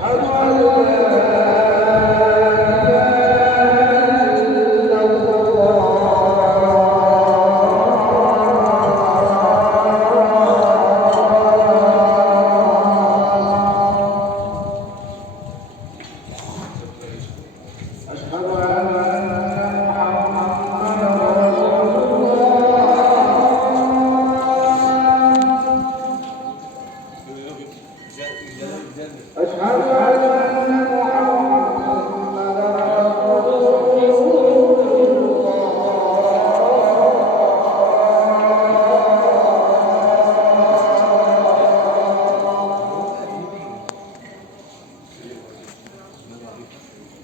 Hallelujah. Right.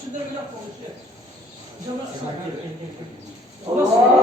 içinde bile konuşuyor. Canlar sakin. Allah'a